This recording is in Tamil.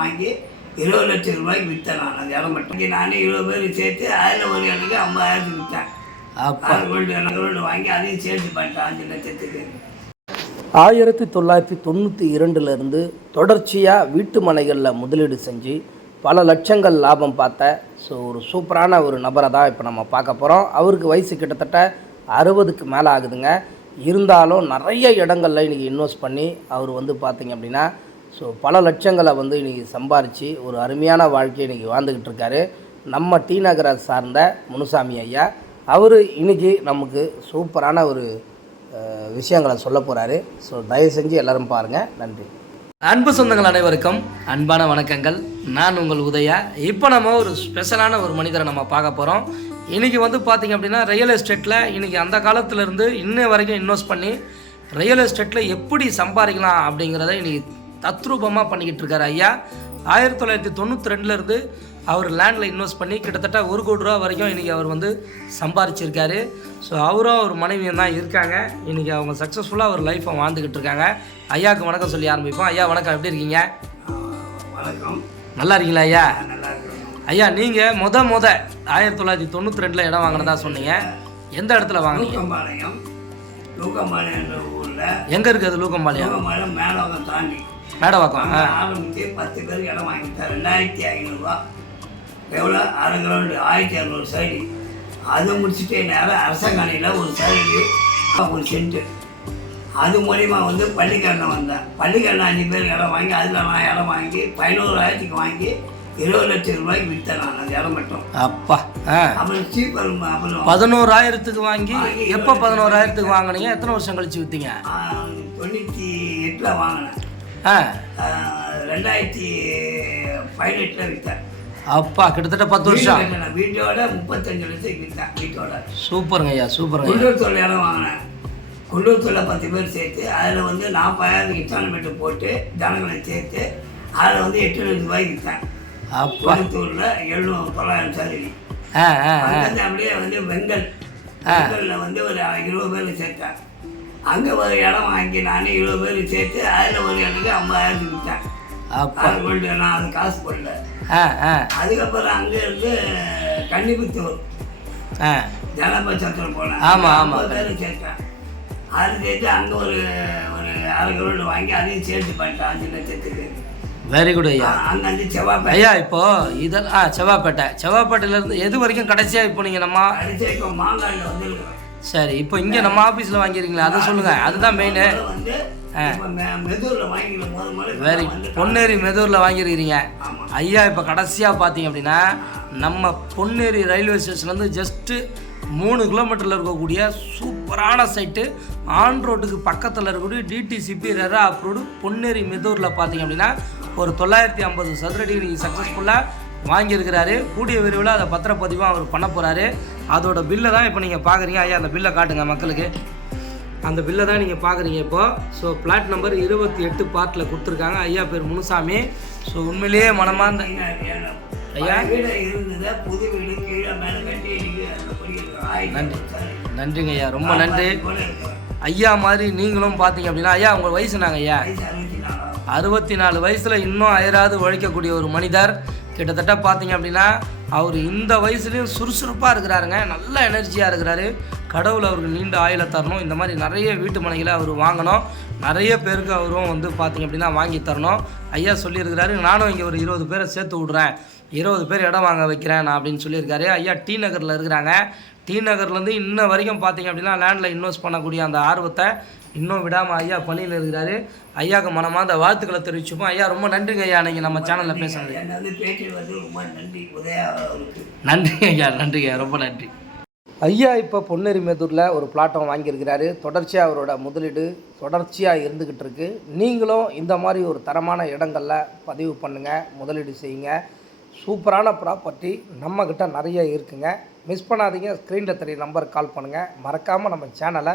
வாங்கி இருபது லட்சம் ரூபாய்க்கு விற்றேன் நான். அந்த இடம் மட்டும். நானே இருபது பேருக்கு சேர்த்து அதில் ஒரு எனக்கு ஐம்பதாயிரத்துக்கு விற்றேன் அப்பா. ஆறு கோல்டு கோல்டு வாங்கி அதையும் சேர்த்து பண்ணிட்டேன் அஞ்சு லட்சத்துக்கு. ஆயிரத்தி தொள்ளாயிரத்தி தொண்ணூற்றி இரண்டுலேருந்து தொடர்ச்சியாக வீட்டு மனைகளில் முதலீடு செஞ்சு பல லட்சங்கள் லாபம் பார்த்த ஸோ ஒரு சூப்பரான ஒரு நபரை தான் இப்போ நம்ம பார்க்க போகிறோம் அவருக்கு வயசு கிட்டத்தட்ட அறுபதுக்கு மேலே ஆகுதுங்க. இருந்தாலும் நிறைய இடங்களில் இன்றைக்கி இன்வெஸ்ட் பண்ணி அவர் வந்து பார்த்திங்க அப்படின்னா ஸோ பல லட்சங்களை வந்து இன்றைக்கி சம்பாரித்து ஒரு அருமையான வாழ்க்கையை இன்றைக்கி வாழ்ந்துக்கிட்டு இருக்காரு. நம்ம டி நகரை சார்ந்த முனுசாமி ஐயா. அவர் இன்றைக்கி நமக்கு சூப்பரான ஒரு விஷயங்களை சொல்ல போகிறாரு ஸோ தயவு செஞ்சு எல்லோரும் பாருங்கள் நன்றி. அன்பு சொந்தங்கள் அனைவருக்கும் அன்பான வணக்கங்கள். நான் உங்கள் உதயா. இப்போ நம்ம ஒரு ஸ்பெஷலான ஒரு மனிதரை நம்ம பார்க்க போகிறோம் இன்றைக்கி வந்து பார்த்திங்க அப்படின்னா ரியல் எஸ்டேட்டில் இன்றைக்கி அந்த காலத்துலேருந்து இன்ன வரைக்கும் இன்வெஸ்ட் பண்ணி ரியல் எஸ்டேட்டில் எப்படி சம்பாதிக்கலாம் அப்படிங்கிறத இன்றைக்கி தத்ரூபமாக பண்ணிக்கிட்டு இருக்காரு ஐயா. ஆயிரத்தி தொள்ளாயிரத்தி தொண்ணூற்றி ரெண்டுலேருந்து அவர் லேண்டில் இன்வெஸ்ட் பண்ணி கிட்டத்தட்ட ஒரு கோடி ரூபா வரைக்கும் இன்றைக்கி அவர் வந்து சம்பாரிச்சிருக்காரு. ஸோ அவரும் அவர் மனைவியும் தான் இருக்காங்க. இன்றைக்கி அவங்க சக்ஸஸ்ஃபுல்லாக ஒரு லைஃப்பை வாழ்ந்துக்கிட்டு இருக்காங்க. ஐயாவுக்கு வணக்கம் சொல்லி ஆரம்பிப்போம். ஐயா வணக்கம். எப்படி இருக்கீங்க? வணக்கம். நல்லா இருக்கீங்களா ஐயா? ஐயா நீங்கள் முத முத ஆயிரத்தி தொள்ளாயிரத்தி தொண்ணூற்றி ரெண்டில் இடம் வாங்கினதா சொன்னீங்க? எந்த இடத்துல வாங்குனீங்க? ஊரில் எங்கே இருக்குது லூக்கம்பாளையம் லூக்கம்பாளையம் மேலவங்க தாண்டி. மேடவாக்கம் ஆ அங்க ஆரம்பிச்சு பத்து பேருக்கு இடம் வாங்கிட்டேன் ரெண்டாயிரத்தி ஐநூறுரூவா எவ்வளோ? அரை கிரவுண்டு ஆயிரத்தி இரநூறு சைடு. அது முடிச்சுட்டு நேரம் அரசங்காணியில் ஒரு சைடு ஒரு சென்ட்டு அது மூலிமா வந்து பள்ளிக்கரணை வந்தேன். பள்ளிக்கரணை அஞ்சு பேர் இடம் வாங்கி அதில் நான் இடம் வாங்கி பதினோராயிரத்துக்கு வாங்கி இருபது லட்சம் ரூபாய்க்கு விற்றேன் நான் அந்த இடம் மட்டும். அப்பா அப்புறம் சீப்பர் அப்புறம் பதினோராயிரத்துக்கு வாங்கி எப்போ பதினோராயிரத்துக்கு வாங்குனீங்க? எத்தனை வருஷம் கழிச்சு விற்றீங்க தொண்ணூற்றி எட்டில் வாங்கினேன். ஆ. ரெண்டாயிரத்தி பதினெட்டில் விற்றேன் அப்பா கிட்டத்தட்ட பத்து வருஷம். வீட்டோட முப்பத்தஞ்சு லட்சம் விற்றேன் வீட்டோட. சூப்பருங்க ஐயா சூப்பருங்க குண்டூர் இடம் வாங்கினேன். குண்டூர் பத்து பேர் சேர்த்து அதில் வந்து நாற்பதாயிரம் இன்ஸ்டால்மெண்ட்டு போட்டு ஜனங்களை சேர்த்து அதில் வந்து எட்டு லட்சம் ரூபாய்க்கு விற்றேன் அப்பா. குளத்தூரில் எழுநூறு தொள்ளாயிரம் சதுரடி அப்படியே வந்து வெங்கல். வெங்கலில் வந்து ஒரு இருபது பேர் சேர்த்தேன் அங்கே ஒரு இடம் வாங்கி நானே இருபது பேர் சேர்த்து அதில் ஒரு இடத்துக்கு ஐம்பதாயிரத்துக்கு விற்றேன் அப்பா. கொண்டு நான் அது காசு போடல. அதுக்கப்புறம் அங்கே இருந்து கன்னிபுத்தூர். ஆ. ஜனபட்சத்தில் போனேன். ஆமா, ஆமா. ஐம்பது பேர் சேர்த்தேன். அது சேர்த்து அங்கே ஒரு ஒரு அரை கிலோடு வாங்கி அதையும் சேர்த்து பண்ணிட்டேன் அஞ்சு லட்சத்துக்கு. வெரி குட் ஐயா. அங்கே வந்து செவ்வாய் ஐயா இப்போ இதெல்லாம் ஆ செவ்வாப்பேட்டை செவ்வாப்பேட்டையிலேருந்து எது வரைக்கும் கடைசியாக இப்போ நீங்கள் நம்ம இப்போ மாங்காயில் சரி இப்போ இங்கே நம்ம ஆஃபீஸில் வாங்கியிருக்கீங்களா அதை சொல்லுங்கள் அதுதான் மெயின் வெரி பொன்னேரி மெதூரில் வாங்கியிருக்கிறீங்க. ஐயா இப்போ கடைசியாக பார்த்தீங்க அப்படின்னா நம்ம பொன்னேரி ரயில்வே ஸ்டேஷன்லேருந்து ஜஸ்ட்டு மூணு கிலோமீட்டரில் இருக்கக்கூடிய சூப்பரான சைட்டு ஆன் ரோட்டுக்கு பக்கத்தில் இருக்கக்கூடிய டிடிசிபி ரெரா அப்ரூவ்டு பொன்னேரி மெதூரில் பார்த்தீங்க அப்படின்னா ஒரு தொள்ளாயிரத்தி ஐம்பது சதுரடி நீங்கள் சக்ஸஸ்ஃபுல்லாக வாங்கியிருக்கிறாரு. கூடிய விரைவில் அதை பத்திரப்பதிவாக அவர் பண்ண போகிறாரு அதோட பில்லை தான் இப்போ நீங்கள் பார்க்குறீங்க ஐயா அந்த பில்லை காட்டுங்க மக்களுக்கு. அந்த பில்லை தான் நீங்கள் பார்க்குறீங்க இப்போது ஸோ பிளாட் நம்பர் இருபத்தி எட்டு பார்ட்டில் கொடுத்துருக்காங்க. ஐயா பேர் முனுசாமி. ஸோ உண்மையிலேயே மனமார்ந்த ஐயா. ஐயா புது வீடு கீழே மேலே கட்டி நன்றி. நன்றிங்க ஐயா. ரொம்ப நன்றி. ஐயா மாதிரி நீங்களும் பார்த்தீங்க அப்படின்னா ஐயா உங்கள் வயசு நாங்கள் ஐயா? அறுபத்தி நாலு வயசில் இன்னும் அயராது உழைக்கக்கூடிய ஒரு மனிதர். கிட்டத்தட்ட பார்த்தீங்க அப்படின்னா அவர் இந்த வயசுலேயும் சுறுசுறுப்பாக இருக்கிறாருங்க. நல்ல எனர்ஜியாக இருக்கிறாரு. கடவுள் அவருக்கு நீண்ட ஆயுளை தரணும். இந்த மாதிரி நிறைய வீட்டு மனைகளை அவர் வாங்கணும். நிறைய பேருக்கு அவரும் வந்து பார்த்தீங்க அப்படின்னா வாங்கி தரணும். ஐயா சொல்லியிருக்கிறாரு நானும் இங்கே ஒரு இருபது பேரை சேர்த்து விட்றேன். இருபது பேர் இடம் வாங்க வைக்கிறேன். நான் அப்படின்னு சொல்லியிருக்காரு. ஐயா டி நகரில் இருக்கிறாங்க. டி நகர்லேருந்து இன்ன வரைக்கும் பார்த்தீங்க அப்படின்னா லேண்டில் இன்வெஸ்ட் பண்ணக்கூடிய அந்த ஆர்வத்தை இன்னும் விடாமல் ஐயா பண்ணியில் இருக்கிறாரு. ஐயாவுக்கு மனமார்ந்த வாழ்த்துக்களை தெரிவிச்சுப்போம். ஐயா ரொம்ப நன்றிங்க ஐயா. நீங்கள் நம்ம சேனலில் ரொம்ப நன்றி. ஐயா நன்றிங்க ஐயா. ரொம்ப நன்றி. ஐயா இப்போ பொன்னேரி மேதூரில் ஒரு பிளாட்டம் வாங்கியிருக்கிறாரு. தொடர்ச்சியாக அவரோட முதலீடு தொடர்ச்சியாக இருந்துக்கிட்டு இருக்கு. நீங்களும் இந்த மாதிரி ஒரு தரமான இடங்களில் பதிவு பண்ணுங்கள் முதலீடு செய்யுங்க. சூப்பரான ப்ராப்பர்ட்டி நம்மக்கிட்ட நிறைய இருக்குங்க. மிஸ் பண்ணாதீங்க. ஸ்க்ரீனில் தெரிய நம்பருக்கு கால் பண்ணுங்கள் மறக்காமல் நம்ம சேனலை